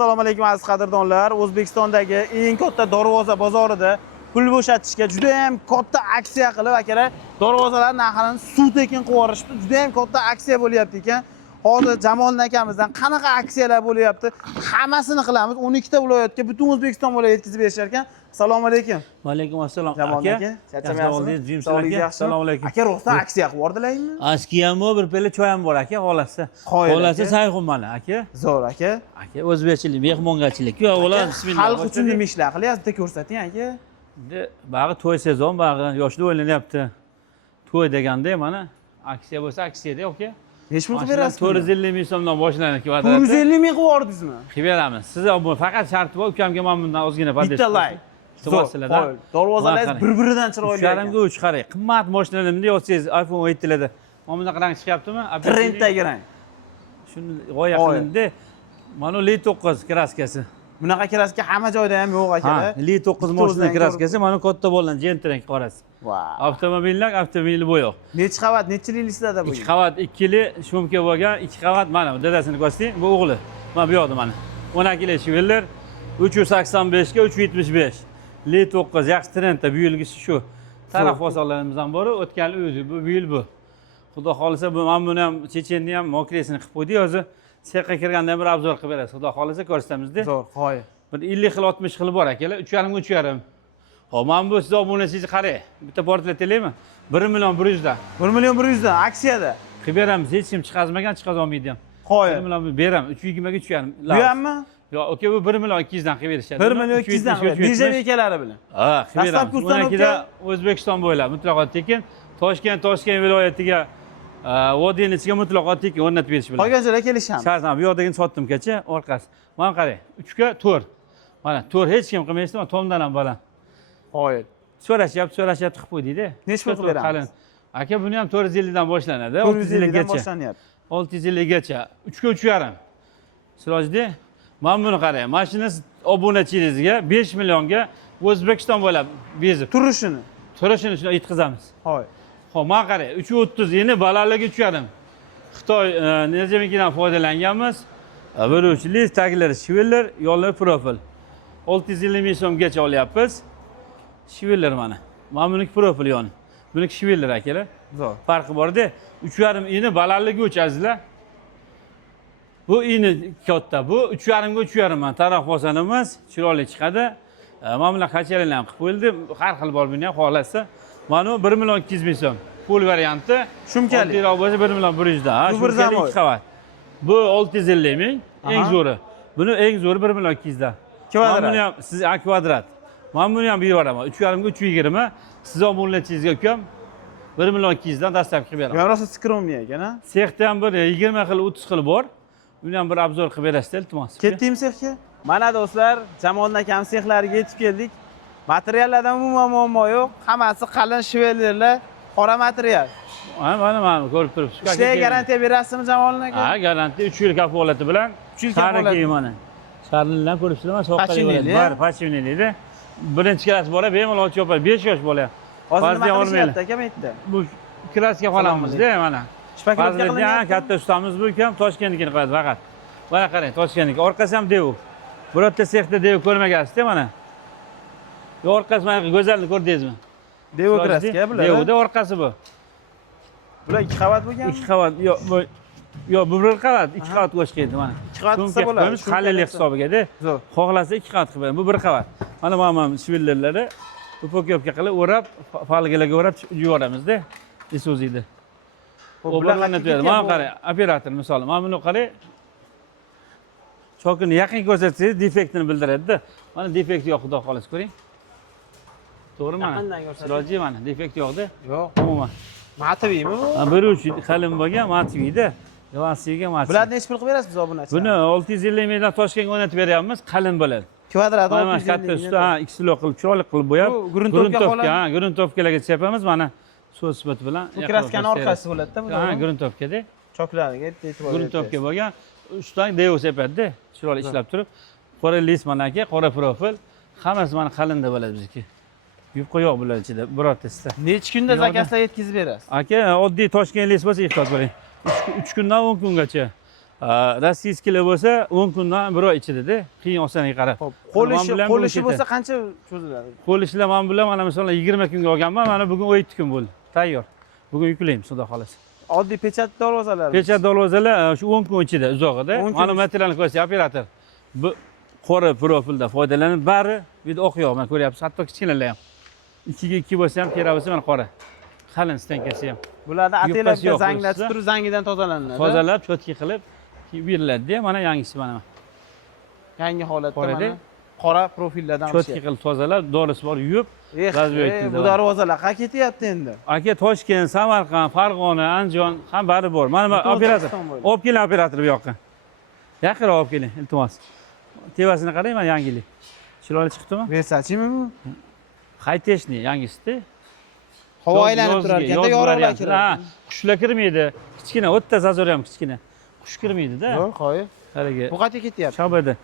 Assalomu alaykum aziz qadrdonlar. O'zbekistondagi eng katta darvoza bozorida pul bo'shatishga juda ham katta aksiya qilib akalar darvozalar narxini suv tekin qilib yuborishdi. Juda ham katta aksiya bo'lyapti ekan. Hozir Jamolning akamizdan qanaqa aksiyalar bo'lyapti? Hammasini qilamiz. 12 ta viloyatga butun O'zbekiston bo'ylab yetkazib berishar ekan. Assalomu alaykum. Va alaykum assalom. Jamol aka, charchamayapsizmi? Assalomu alaykum. Aka, rostdan aksiya qilib yubordilarmi? Askiyam bor, bir pella choy ham bor aka, xolasi. Xolasi sayxun mana aka. Zo'r aka. Aka, o'zbekchilik, mehmongarchilik. Yo, o'lar bismillah. Xalq uchun nima ishlar qilyapsiz? Bitta ko'rsating aka. Bag'i to'y sezon, bag'i yoshlar o'ynanyapti. To'y deganda mana aksiya bo'lsa aksiyada aka. Necha pul qilib berasiz? 450 ming so'mdan boshlanadi kvadrat. 450 ming qilib yubordingizmi? Qilib beramiz. Siz faqat sharti bor, ukamga men bundan ozgina foyda. Bitta like. Darvozalaringiz bir-biridan chiroyli. 3,5 ga 3 qarang. Qimmat mashinalarni olsangiz iPhone 7 larda. Mana bunaqa rang chiqyaptimi? Trenddagi rang. Shuni g'oya qilindi. Mana L9 kraskasi. Bunaqa kraska hamma joyda ham yo'q aka. Ha, L9 mashina kraskasi, mana katta bo'lgan jentrang qorasi. Vau. Avtomobil bo'yoq. Necha qavat, necha yilliklarda bu? 2 qavat, 2 yili shumka bo'lgan, 2 qavat mana dadasini ko'rsating, bu o'g'li. Mana bu yoqda mana. 12 yil Chevrolet 385 ga 375. L9 yaxshi trendda bu yilgisi shu. Taraf bosonlarimiz ham bor, o'tgan o'zi bu yil bu. Xudo xolisa bu men buni ham Chechenni ham mokresini qilib qo'ydik hozir. Sexga kirganda bir obzor qilib berasiz. Xudo xolisa ko'rsatamizda. Zo'r, qo'y. Bir 50 xil 60 xil bor akalar. 3,5 ga 3,5. Hop, mana bu siz obunachingizni qarang. Bitta portret elaymi? 1 million 100 dan. 1 million 100 dan aksiyada. Qilib beramiz. Hech kim chiqazmagan, chiqazolmaydi ham. Qo'y. 1 million beraman. 3,20 ga 3,5. Bu hammi? Yo'q, aka bu 1 million 200 dan qilib berishadi. 1 million 200 dan. Birja bekalari bilan. Ha, qilib beramiz. Bunakida O'zbekiston bo'ylab mutlaqo tekin, Toshkent viloyatiga vodiyning ichiga mutlaqo tekin o'rnatib berish bilan. Qolgan joylarga kelishamiz. Shazam, bu yoqdagini sotdim-kacha, orqasi. Mana qarang, 3 ga 4. Mana 4 hech kim qilmaydi, mana tomdan ham baland. Qo'y. So'rashyapti qilib qo'ydingda. Necha pul qilib beramiz? Aka, buni ham 450 dan boshlanadi, 650 dan boshlanyapti. 650 gacha. 3 ga 3,5. Sirojda, mana buni qarang. Mashinasi obunachingizga 5 millionga O'zbekiston bo'ylab bezib. Turishini shuni yetkazamiz. Xo'p. Xo'p, mana qarang, 330 yeni balandligi 3,5. Xitoy nejamikidan foydalanganmiz. Bo'luvchilik, taglari Chevrolet, yo'llar profil. 650 ming so'mgacha olyapmiz. Chevrolet mana. Mana buniki profil yoni. Buniki Chevrolet akalar. Zo'r. Farqi bor-da. 3,5 ini balandligi 3 azizlar. Bu ini katta, bu 3,5 ga 3,5 mana taraf bosonimiz chiroyli chiqadi. Mana bular qachalarni ham qilib qo'yildi. Har xil bor buni ham xohlasa. Mana 1 million 200 ming so'm. Full varianti. Shumkali. Oddiy bo'lsa 1 million 100 dan. Ha, shumkali 2 qavat. Bu 650 ming, eng zo'ri. Buni eng zo'ri 1 million 200 dan. Kvadrat. Mana buni ham siz kvadrat. Mana buni ham berib yuboraman. 3,5 ga 320. Siz omonlatingizga ukam 1 million 200 dan dastlab qilib beraman. Bu rosa skromniy ekan, ha? Sexda ham bir 20 xil, 30 xil bor. Uni ham bir obzor qilib berasiz, iltimos. Ketdingmi sexga? Mana do'stlar, Jamolning akam sexlariga yetib keldik. Materiallardan umuman muammo yo'q. Hammasi qalin shvellerlar, qora material. Mana ko'rib turibsiz. Ishlarga garantiya berasizmi Jamolning aka? Ha, garantiya 3 yil kafolati bilan. 3 yil kafolati. Mana. Sharnildan ko'ribsizlarmi? Soqqaga bo'ladi. Bor, pashimniyda. Birinchi klass bola bemalol chopar, 5 yosh bola. Hozir nima qilyapti aka metda? Bu klassga qolamizda mana. Shpakirovka qilyapti. Katta ustamiz bu ukam Toshkentnikini qiladi faqat. Mana qarang, Toshkentniki. Orqasi ham dev. Birorta sexda dev ko'rmagansiz-da mana. Bu orqasi mana go'zalni ko'rdingizmi? Dev kraska bular. Devda orqasi bu. Bular 2 qavat bo'lgan? 2 qavat. Yo'q, bu 1 qavat, 2 qavat qo'shqaydi mana. 2 qavat qilsa bo'ladi. Qalinlik hisobiga-da. Xohlasa 2 qavat qilib beraman. Bu 1 qavat. Mana shvillerlari bu pokyopka qilib o'rab, falgalarga o'rab yuboramizda. Isuzi'da. Bularni beradi. Mana qarang, operator misol. Mana buni qarang. Chokini yaqin ko'rsatsangiz defektini bildiradi-da. Mana defekt yo'q, xudo xolis ko'ring. To'g'rimi mana? Siloji mana, defekt yo'q-da. Yo'q. Umuman. Matviymi bu? Bir uch qalin bo'lgan Matviyda. Yavansiga Matviy. Bularni necha pul qilib berasiz biz obunachi? Buni 650 mingdan Toshkentga o'rnatib beryapmiz, qalin bo'ladi. Kvadrat 650 ming. Katta usta, ha, X-lo qilib, chiroyli qilib bo'yab, gruntovka, ha, gruntovkalarga chapamiz mana so'z sifati bilan. Bu kraskani orqasi bo'ladi-da bu. Ha, gruntovkada. Choklariga e'tibor gruntovka bo'lgan. Ustidan dev sepadi-da, chiroyli ishlab turib. Qora lis mana aka, qora profil. Hammasi mana qalinda bo'ladi bizniki. Yupqa yo'q bular ichida, birortasida. Necha kunda zakazlar yetkazib berasiz? Aka, oddiy Toshkent lis bo'lsa ehtiyot bo'ling. 3 kundan 10 kungacha. rossiyskilar bo'lsa 10 kundan bir oy ichidada, qiyin osanaga qarab. Xo'p, Man qo'l bilan ishi bo'lsa qancha cho'ziladi? Qo'l ishlar men bilan mana masalan 20 kunga olganman, mana bugun 17 kun bo'ldi. Tayyor. Bugun yuklaymiz, xudo xolasa. Oddiy pechat darvozalar. Pechat darvozalar shu 10 kun ichida uzoqida. 10 kun Mana materialni ko'rsatdi operator. Bu qora profilda foydalanib bari bu yerda o'qiyoq, mana ko'ryapsiz, hatto kichkinalar ham. Ichiga 2 bo'lsa ham, tera bo'lsa mana qora. Qalin stankasi ham. Bularni atelab Yupqasi yo'q zanglatib bo'lsa, turib zangidan tozalanadi. Tozalab, cho'tki qilib beriladi-da, mana yangisi mana. Yangi holatda Qorada. mana qora profillardan Cho'tki qilib tozalab, dorisi bor yuvib, razvoyatda. bu darvozalar qayerga ketyapti endi? Aka Toshkent, Samarqand, Farg'ona, Andijon ham bari bor. Mana operator. Olib keling operator bu yoqqa. Yaqinroq olib keling, iltimos. Tevasini qarang, mana yangilik. Chiroyli chiqdimi? Versachimi bu? Hayteshni yangisi-da. Havo aylanib turar ekanda, yorug'lar kiradi. Ha, qushlar kirmaydi. Kichkina, o'tda zazor ham kichkina. Qush kirmaydi-da. Yo'q, qo'y. Haliga. Bu qayerga ketyapti? Shabada.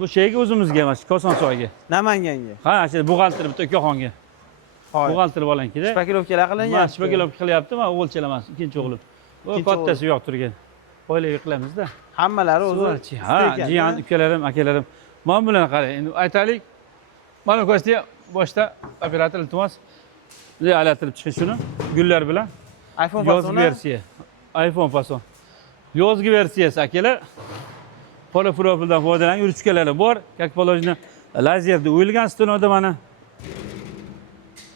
Bu sheyga o'zimizga emas, Kosonsoyga. Namanganga. Ha, shu buxgalter bitta ukaxonga. Qo'y. Buxgalter bolankida. Shpakilovkalar qilingan. Men shpakilovka qilyapti, men o'lchalamas, ikkinchi o'g'lim. Bu kattasi yo'q turgan. Oilaga qilamiz-da. Hammalari o'zi. Ha, jiyan, ukalarim, akalarim. Mana bularni qarang. Endi aytaylik. Mana ko'rsatdi, boshda operator iltimos. Alattirib chiqish shuni gullar bilan. iPhone Yozgi fasoni. versiya. iPhone fason. Yozgi versiyasi akalar. Qora profildan foydalangan ruchkalari bor. Как положено, lazerda o'yilgan stenoda mana.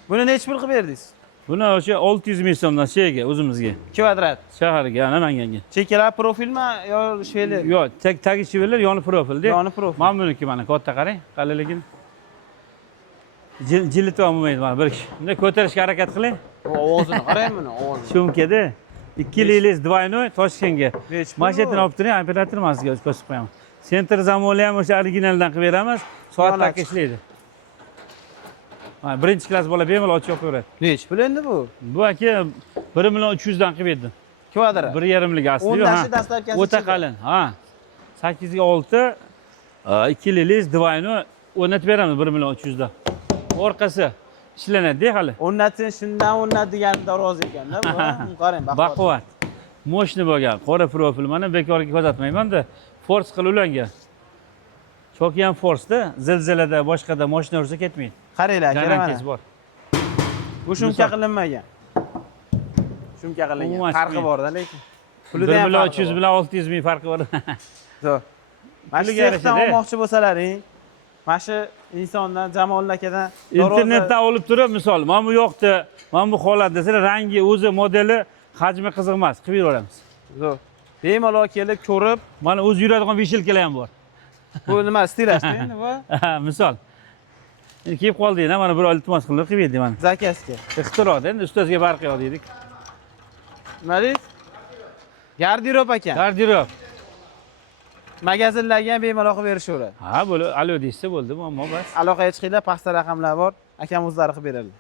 Buni necha pul qilib berdingiz? Buni o'sha 600 ming so'mdan sheyga o'zimizga. Kvadrat. Shaharga, Namanganga. Chekkalar profilmi yo shveli? Yo'q, tagi shivellar, yoni profilda. Yoni profil. Mana buniki mana katta qarang, qalinligini. Jilitib olmaydi mana bir kishi. Bunday ko'tarishga harakat qiling. Ovozini qarang buni, ovozini. Shumkada 2 lilis двойной Toshkentga. Mashinani olib turing, operator mazga ko'rsatib qo'yaman. Sentr zamoli ham o'sha originaldan qilib beramiz. Soatlarga ishlaydi. Ha, birinchi klass bola bemalol ochib qo'yadi. Necha pul endi bu? Bu aka 1 million 300 dan qilib berdim. Kvadrat. 1,5lik asli. O'ndashi dastlabkasi. O'ta qalin. Ha. 8 ga 6 2 lilis двойной o'rnatib beramiz 1 million 300 dan. Orqasi ishlanadi hali. O'rnatin shundan o'rnat degan darvoza ekanda bu. Qarang, baquvvat. Moshni bo'lgan, qora profil mana bekorga ko'rsatmayman-da. Force qilib ulangan. Cho'ki ham force-da, zilzilada, boshqada mashina ursa ketmaydi. Qaranglar, aka mana. Bor. Bu shumka qilinmagan. Shumka qilingan. Farqi bor-da, lekin. Pulida ham 300 bilan 600 ming farqi bor. Zo'r. Mana shu yerdan olmoqchi bo'lsalaring, mana shu insondan, Jamol akadan internetdan olib turib, misol, mana bu yoqda, mana bu holat desalar, rangi, o'zi, modeli, hajmi qiziq emas, qilib beraveramiz. Zo'r. Bemalol kelib ko'rib, mana o'zi yuradigan vishelkalar ham bor. bu nima stilashda endi bu? Misol. Endi kelib qoldinglar, mana bir iltimos qilib berdik mana. Zakazga. Ixtiroda, endi ustoziga farqi yo'q dedik. Nima deysiz? Gardirob ekan. Gardirob. Magazinlarga ham bemalol qilib berishaveradi. Ha, bo'ldi, alo deysa bo'ldi, muammo bas. Aloqaga chiqinglar, pastda raqamlar bor. Akam o'zlari qilib beradi.